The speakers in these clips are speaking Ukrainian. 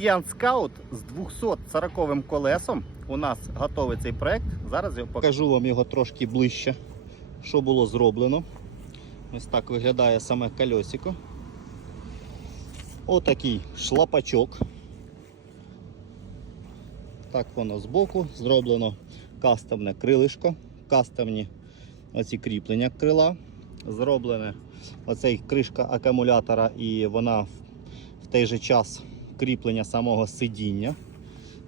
Indian Scout з 240 колесом. У нас готовий цей проект. Зараз я покажу вам його трошки ближче, що було зроблено. Ось так виглядає саме кольосико. Отакий шлапачок. Так воно збоку зроблено кастомне крилишко, кастомні оці кріплення крила. Зроблене оцей кришка акумулятора і вона в, в той же час кріплення самого сидіння.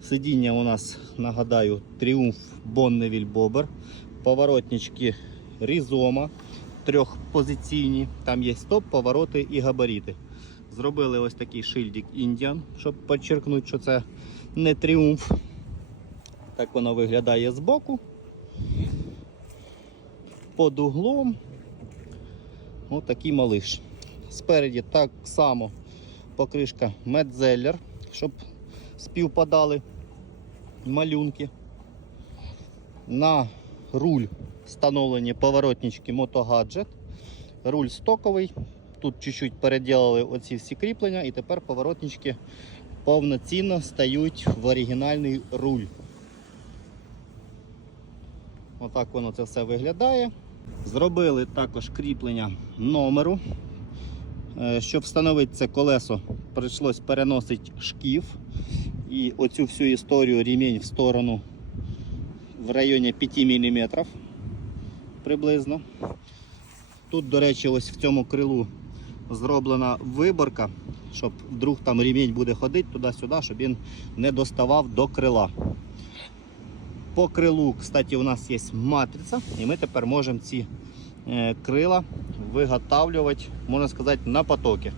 Сидіння у нас, нагадаю, Тріумф Бонневіль Бобер. Поворотнички Різома трьохпозиційні. Там є стоп, повороти і габарити. Зробили ось такий шильдик Indian, щоб підчеркнути, що це не тріумф. Так воно виглядає збоку. Под углом. Ось такий малиш. Спереді так само покришка Медзеллер, щоб співпадали малюнки. На руль встановлені поворотнички мотогаджет. Руль стоковий. Тут чуть-чуть переділили оці всі кріплення, і тепер поворотнички повноцінно стають в оригінальний руль. Отак воно це все виглядає. Зробили також кріплення номеру. Е, Щоб встановити це колесо, прийшлось переносити шкіф. І оцю всю історію ремінь в сторону в районі 5 мм приблизно. Тут, до речі, ось в цьому крилу зроблена виборка, щоб вдруг там ремінь буде ходити туди-сюди, щоб він не доставав до крила. По крилу, кстати, у нас є матриця, і ми тепер можемо ці е, крила виготавлювати, можна сказати, на потоки.